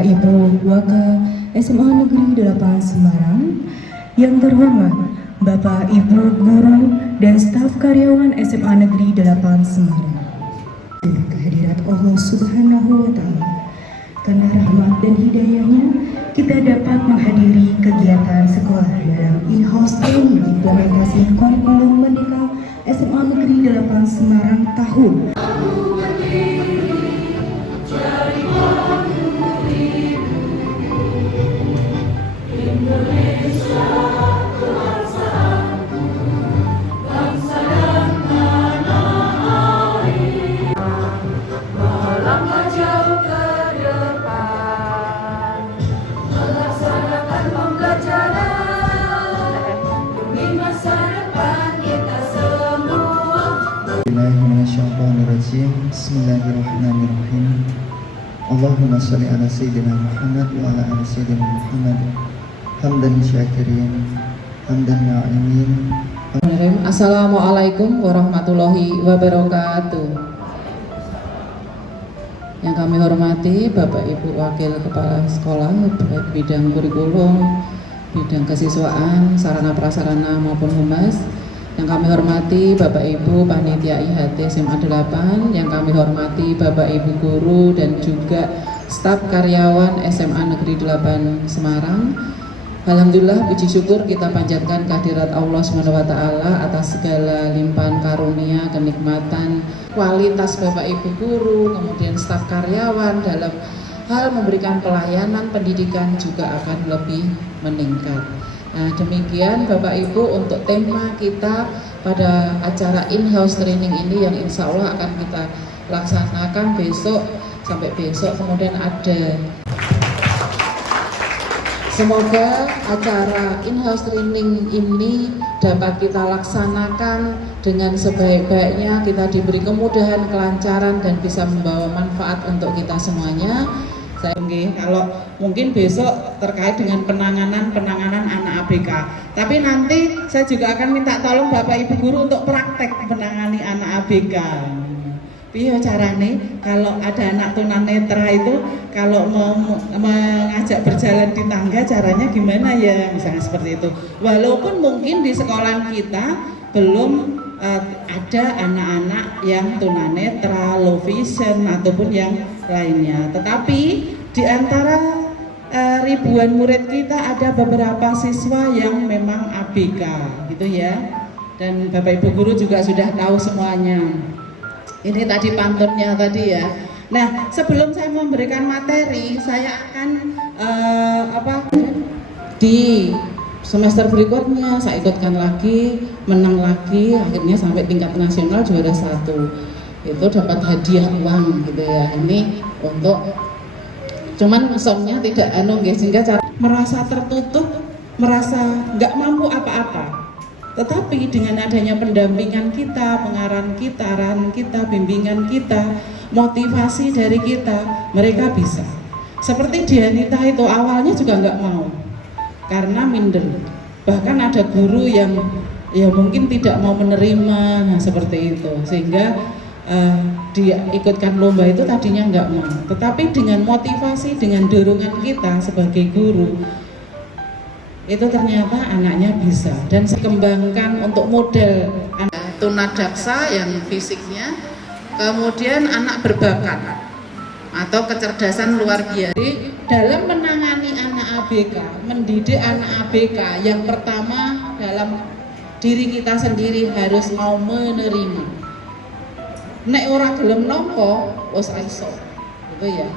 Bapak Ibu Waka SMA Negeri 8 Semarang, yang terhormat Bapak Ibu Guru dan staf karyawan SMA Negeri 8 Semarang. Kehadirat Allah Subhanahu wa Ta'ala, karena rahmat dan hidayahnya kita dapat menghadiri kegiatan sekolah dalam in-house training implementasi kurikulum Merdeka SMA Negeri 8 Semarang tahun Bismillahirrahmanirrahim. Allahumma sholli ala sayyidina Muhammad wa ala ali sayyidina Muhammad. Hamdan syakirin, hamdan na'imin. Assalamualaikum warahmatullahi wabarakatuh. Yang kami hormati Bapak Ibu Wakil Kepala Sekolah baik bidang kurikulum, bidang kesiswaan, sarana prasarana maupun humas. Yang kami hormati Bapak Ibu Panitia IHT SMA 8, yang kami hormati Bapak Ibu Guru dan juga staf karyawan SMA Negeri 8 Semarang. Alhamdulillah, puji syukur kita panjatkan kehadirat Allah SWT atas segala limpahan karunia, kenikmatan, kualitas Bapak Ibu Guru, kemudian staf karyawan dalam hal memberikan pelayanan pendidikan juga akan lebih meningkat. Nah, demikian Bapak Ibu untuk tema kita pada acara in-house training ini yang insya Allah akan kita laksanakan besok sampai besok, kemudian ada. Semoga acara in-house training ini dapat kita laksanakan dengan sebaik-baiknya, kita diberi kemudahan, kelancaran, dan bisa membawa manfaat untuk kita semuanya. Kalau mungkin besok terkait dengan penanganan anak ABK, tapi nanti saya juga akan minta tolong Bapak Ibu Guru untuk praktek menangani anak ABK. Piye carane kalau ada anak tunanetra itu kalau mau mengajak berjalan di tangga, caranya gimana ya, misalnya seperti itu. Walaupun mungkin di sekolah kita belum ada anak-anak yang tunanetra, low vision ataupun yang lainnya, tetapi di antara ribuan murid kita ada beberapa siswa yang memang ABK gitu ya, dan Bapak Ibu Guru juga sudah tahu semuanya. Ini tadi pantunnya tadi ya. Nah, sebelum saya memberikan materi, saya akan di semester berikutnya saya ikutkan lagi, menang lagi, akhirnya sampai tingkat nasional juara 1. Itu dapat hadiah uang gitu ya. Ini untuk cuman somnya tidak sehingga cara merasa tertutup, merasa nggak mampu apa-apa. Tetapi dengan adanya pendampingan kita, pengarahan kita, arahan kita, bimbingan kita, motivasi dari kita, mereka bisa. Seperti Dianita itu awalnya juga nggak mau, karena minder. Bahkan ada guru yang ya mungkin tidak mau menerima, nah seperti itu. Sehingga dia ikutkan lomba itu tadinya nggak mau. Tetapi dengan motivasi, dengan dorongan kita sebagai guru, itu ternyata anaknya bisa. Dan saya kembangkan untuk model anak tunadaksa yang fisiknya, kemudian anak berbakat atau kecerdasan luar biasa. Jadi, dalam menangani anak ABK, mendidik anak ABK, yang pertama dalam diri kita sendiri harus mau menerima. Nek ora gelem nampa wis iso, gitu ya.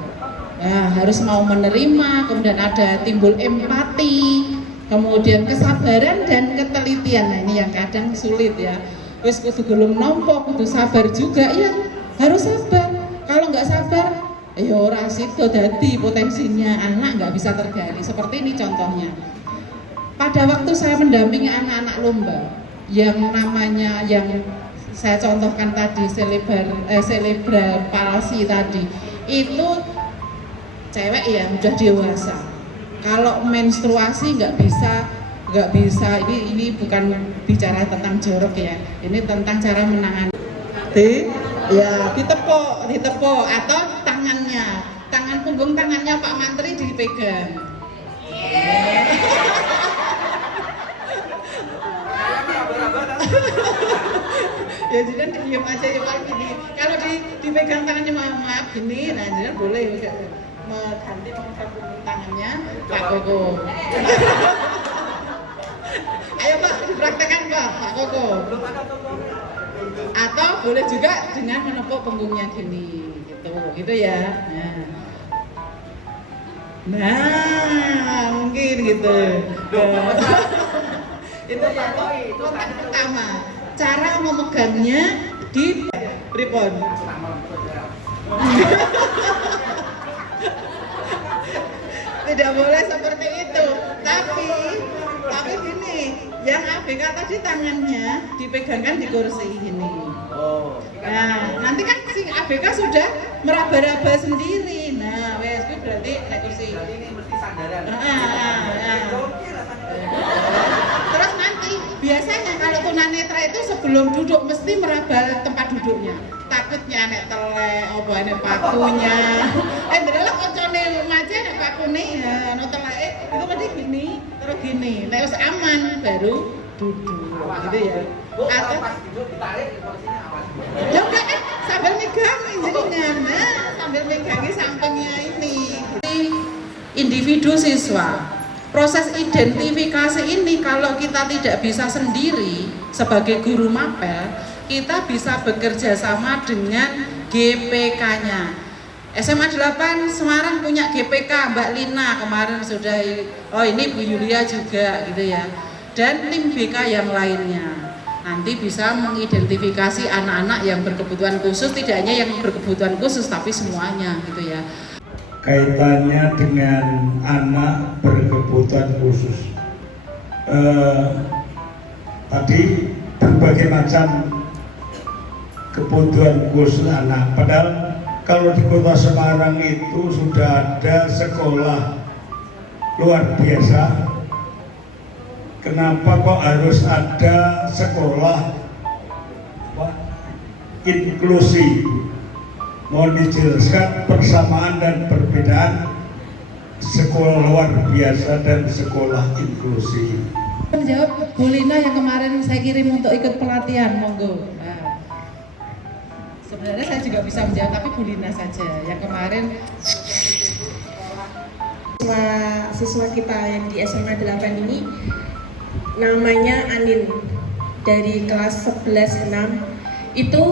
Nah, harus mau menerima, kemudian ada timbul empati, kemudian kesabaran dan ketelitian. Nah, ini yang kadang sulit ya. Wis kudu gelem nampa, kudu sabar juga ya. Harus sabar. Kalau nggak sabar, ya ora sido dadi potensinya anak nggak bisa tergali. Seperti ini contohnya. Pada waktu saya mendampingi anak-anak lomba yang namanya yang saya contohkan tadi cerebral palsy tadi, itu cewek ya udah dewasa. Kalau menstruasi nggak bisa. Ini bukan bicara tentang jorok ya. Ini tentang cara menangani. Ya ditepuk atau tangan punggung tangannya Pak Mantri dipegang. Ya jangan diem aja ya Pak gini. Kalau dipegang tangannya maaf gini, nah jangan boleh mengganti tangannya Pak Koko. Ayo Pak, dipraktekkan Pak Koko. Atau boleh juga dengan menepuk punggungnya gini, gitu ya. Nah, mungkin gitu. Itu ya, kontak pertama. Cara memegangnya di pripon. Tidak boleh seperti itu. Tapi gini, yang ABK tadi tangannya dipegangkan di kursi ini. Nah, nanti kan si ABK sudah meraba-raba sendiri. Nah, WSB berarti naik kursi. Ini mesti sandaran. Terus nanti biasanya kalau tunanetra itu sebelum duduk mesti meraba tempat duduknya. Takutnya nek telek, apa nek pakunya. Ndelok koncone mace nek pakune ya ono teleke itu mesti gini, terus gini. Nek wis aman baru duduk. Gitu ya. Atau pas duduk ditarik kursinya awas. Ya enggak kan sambil megang jadinya. Nah, sambil megangi sampingnya ini. Individu siswa. Proses identifikasi ini kalau kita tidak bisa sendiri sebagai guru mapel, kita bisa bekerja sama dengan GPK-nya. SMA 8 Semarang punya GPK, Mbak Lina kemarin sudah, oh ini Bu Yulia juga gitu ya. Dan tim BK yang lainnya. Nanti bisa mengidentifikasi anak-anak yang berkebutuhan khusus, tidak hanya yang berkebutuhan khusus tapi semuanya gitu ya. Kaitannya dengan anak berkebutuhan khusus. Tadi berbagai macam kebutuhan khusus anak. Padahal kalau di Kota Semarang itu sudah ada sekolah luar biasa. Kenapa kok harus ada sekolah inklusi? Mohon dijelaskan persamaan dan perbedaan sekolah luar biasa dan sekolah inklusi. Menjawab Bu Lina yang kemarin saya kirim untuk ikut pelatihan, monggo. Nah, sebenarnya saya juga bisa menjawab, tapi Bu Lina saja yang kemarin. Siswa kita yang di SMA 8 ini namanya Anin dari kelas 11-6 itu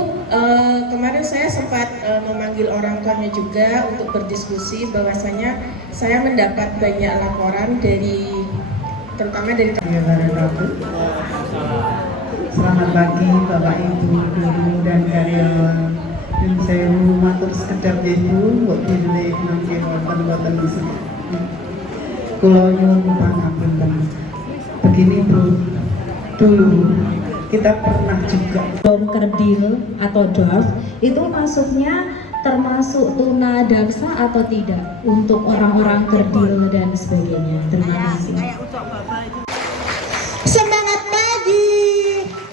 kemarin saya sempat memanggil orang tuanya juga untuk berdiskusi bahwasanya saya mendapat banyak laporan dari terutama dari Selamat pagi Bapak Ibu guru dan karyawan. Dan saya matur sekedap ibu buat diri nanti wonten di sini. Kula nyuwun pangapunten. Begini Bro, dulu kita pernah juga kerdil atau dwarf itu masuknya termasuk tuna daksa atau tidak untuk orang-orang kerdil dan sebagainya. Terima kasih. semangat pagi.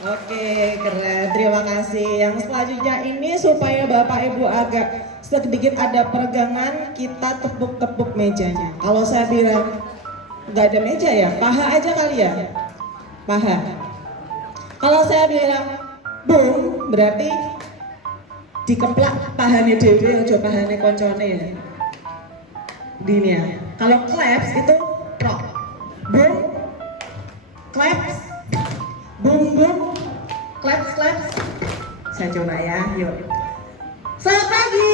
Oke, keren. Terima kasih. Yang selanjutnya ini supaya Bapak Ibu agak sedikit ada peregangan, kita tepuk-tepuk mejanya. Kalau saya bilang nggak ada meja ya, paha aja kali ya, paha. Kalau saya bilang boom, berarti dikeplak pahane dewe, ojo pahane koncone ya. Gini ya. Kalau claps itu prok. Boom, claps, boom boom, claps claps. Saya coba ya, yuk. Selamat pagi.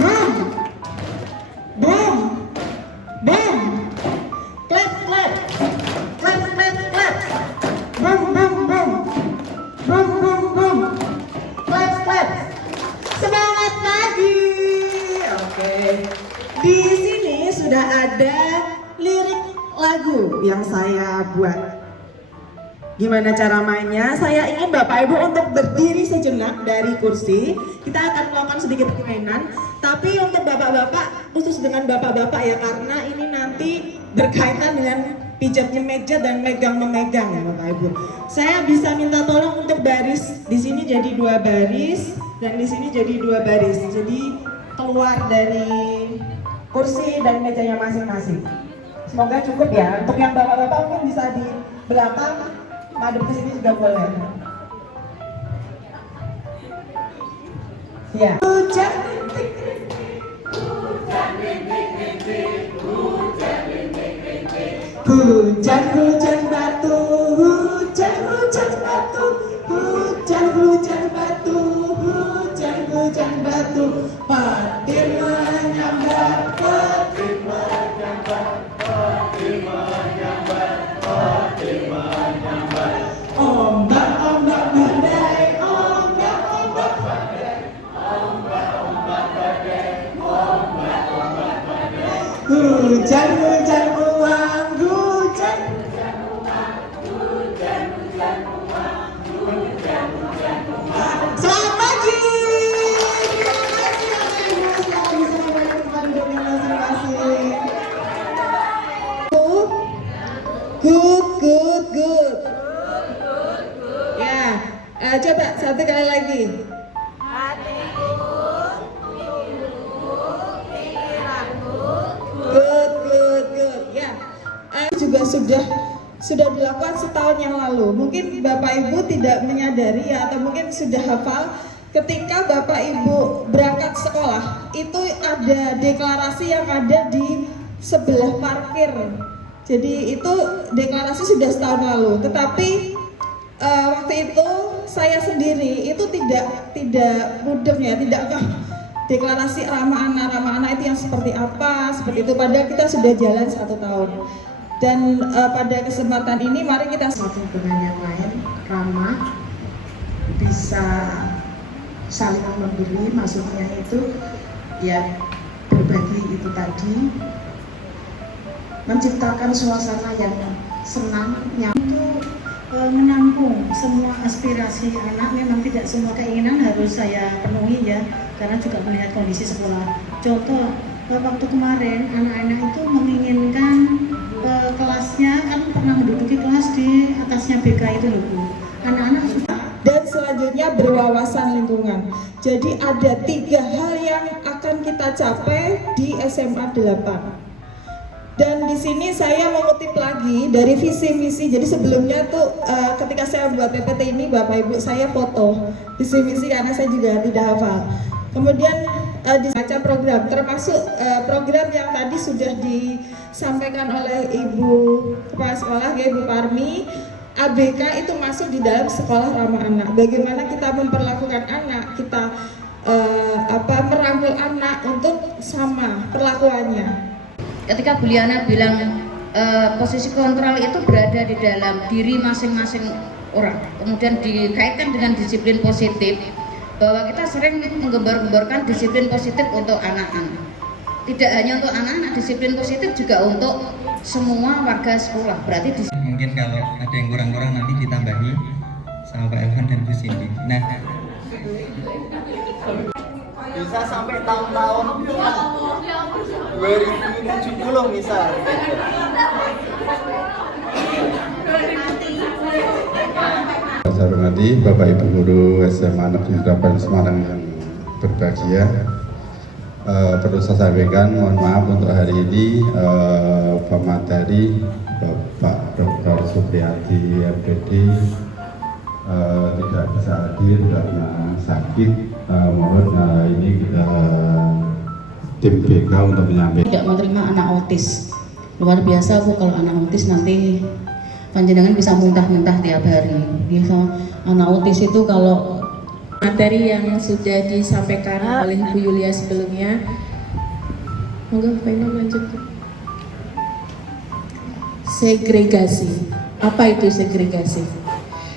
Boom, boom, boom, claps claps, claps claps claps. Boom boom boom, boom boom boom, claps claps. Semangat pagi. Oke. Di sini sudah ada lirik lagu yang saya buat. Gimana cara mainnya? Saya ingin Bapak Ibu untuk berdiri sejenak dari kursi. Kita akan melakukan sedikit permainan. Tapi untuk Bapak-Bapak, khusus dengan Bapak-Bapak ya, karena ini nanti berkaitan dengan pijatnya meja dan megang-memegang ya Bapak Ibu. Saya bisa minta tolong untuk baris di sini jadi 2 baris dan di sini jadi 2 baris. Jadi keluar dari kursi dan mejanya masing-masing. Semoga cukup ya. Untuk yang bapak-bapak mungkin bisa di belakang, madep ke sini juga boleh. Ya. Hujan hujan batu, hujan batu, hujan batu, hujan batu, petir menyambar, petir menyambar, petir menyambar, petir menyambar, ombak badai, ombak badai, ombak badai, ombak badai, hujan uang, hujan uang. Selamat pagi. Terima kasih yang bisa tempat duduknya masing-masing. Good. Ya, coba satu kali lagi. Good. Ya, juga sudah dilakukan setahun yang lalu. Mungkin Bapak Ibu tidak menyadari ya, atau mungkin sudah hafal. Ketika Bapak Ibu berangkat sekolah, itu ada deklarasi yang ada di sebelah parkir. Jadi itu deklarasi sudah setahun lalu. Tetapi waktu itu saya sendiri itu tidak mudeng ya, tidak deklarasi ramah anak itu yang seperti apa, seperti itu. Padahal kita sudah jalan 1 tahun. Dan pada kesempatan ini mari kita Satu dengan yang lain, ramah, bisa saling memberi, maksudnya itu ya berbagi itu tadi, menciptakan suasana yang senang, Untuk menampung semua aspirasi anak, memang tidak semua keinginan harus saya penuhi ya, karena juga melihat kondisi sekolah. Contoh, waktu kemarin anak-anak itu menginginkan kelasnya, kan pernah menduduki kelas di atasnya BK itu loh Bu. Anak-anak sudah. dan selanjutnya berwawasan lingkungan. Jadi ada 3 hal yang akan kita capai di SMA 8. Dan di sini saya mengutip lagi dari visi misi. Jadi sebelumnya tuh ketika saya buat PPT ini Bapak Ibu saya foto visi misi karena saya juga tidak hafal. Kemudian dibaca program, termasuk program yang tadi sudah disampaikan oleh Ibu Kepala Sekolah, ya Ibu Parmi. ABK itu masuk di dalam sekolah ramah anak. Bagaimana kita memperlakukan anak, kita merangkul anak untuk sama perlakuannya. Ketika Bu Liana bilang posisi kontrol itu berada di dalam diri masing-masing orang, kemudian dikaitkan dengan disiplin positif, bahwa kita sering menggembar-gemborkan disiplin positif untuk anak-anak. Tidak hanya untuk anak-anak, disiplin positif juga untuk semua warga sekolah. Berarti mungkin kalau ada yang kurang-kurang nanti ditambahi sama Pak Evan dan Bu Cindy. Nah, Bisa sampai tahun-tahun 2070 misal. Saya hormati Bapak Ibu Guru SMA Negeri 8 Semarang yang berbahagia. Perlu saya sampaikan, mohon maaf untuk hari ini Pak Matahari, Bapak Dr. Supriyadi MPD tidak bisa hadir karena sakit. Mohon ini kita tim BK untuk menyampaikan. Tidak menerima anak autis. Luar biasa Bu, kalau anak autis nanti panjenengan bisa muntah-muntah tiap hari. Bisa anak autis itu kalau materi yang sudah disampaikan oleh Bu Yulia sebelumnya. Monggo Pak Imam lanjut. Segregasi. Apa itu segregasi?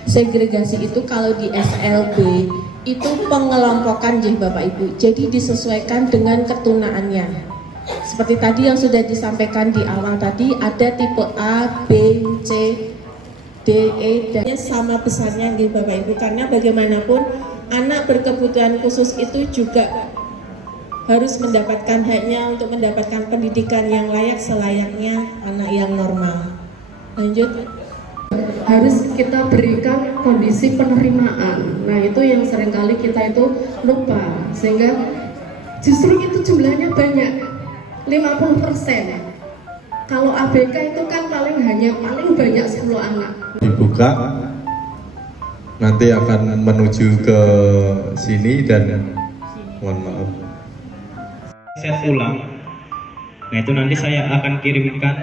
Segregasi itu kalau di SLB itu pengelompokan ya Bapak Ibu. Jadi disesuaikan dengan ketunaannya. Seperti tadi yang sudah disampaikan di awal tadi, ada tipe A, B, C, D, E dan sama besarnya di Bapak Ibu, karena bagaimanapun anak berkebutuhan khusus itu juga harus mendapatkan haknya untuk mendapatkan pendidikan yang layak selayaknya anak yang normal. Lanjut. Harus kita berikan kondisi penerimaan. Nah itu yang seringkali kita itu lupa, sehingga justru itu jumlahnya banyak. 50%. Kalau ABK itu kan paling banyak 10 anak. Dibuka, nanti akan menuju ke sini dan mohon maaf. Set ulang. Nah itu nanti saya akan kirimkan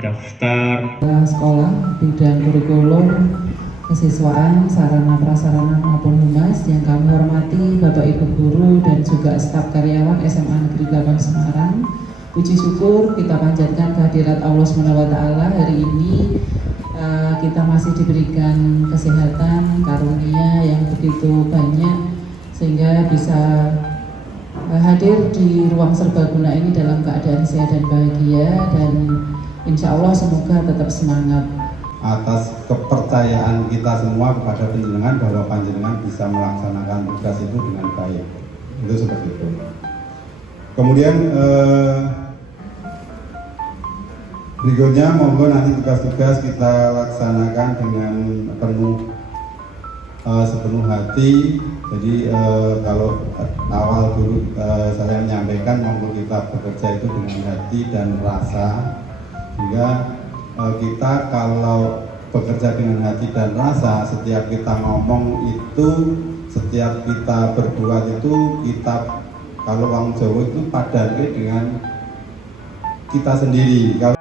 daftar sekolah, bidang kurikulum, kesiswaan, sarana prasarana maupun humas yang kami hormati Bapak Ibu guru dan juga staf karyawan SMA Negeri 8 Semarang. Puji syukur kita panjatkan kehadirat Allah SWT hari ini. Kita masih diberikan kesehatan, karunia yang begitu banyak sehingga bisa hadir di ruang serbaguna ini dalam keadaan sehat dan bahagia, dan insya Allah semoga tetap semangat. Atas kepercayaan kita semua kepada panjenengan bahwa panjenengan bisa melaksanakan tugas itu dengan baik, itu seperti itu. Kemudian berikutnya monggo nanti tugas-tugas kita laksanakan dengan sepenuh hati. Jadi kalau awal dulu saya menyampaikan monggo kita bekerja itu dengan hati dan rasa, sehingga kita kalau bekerja dengan hati dan rasa, setiap kita ngomong itu, setiap kita berbuat itu, kita kalau orang Jawa itu padannya dengan kita sendiri. Kalau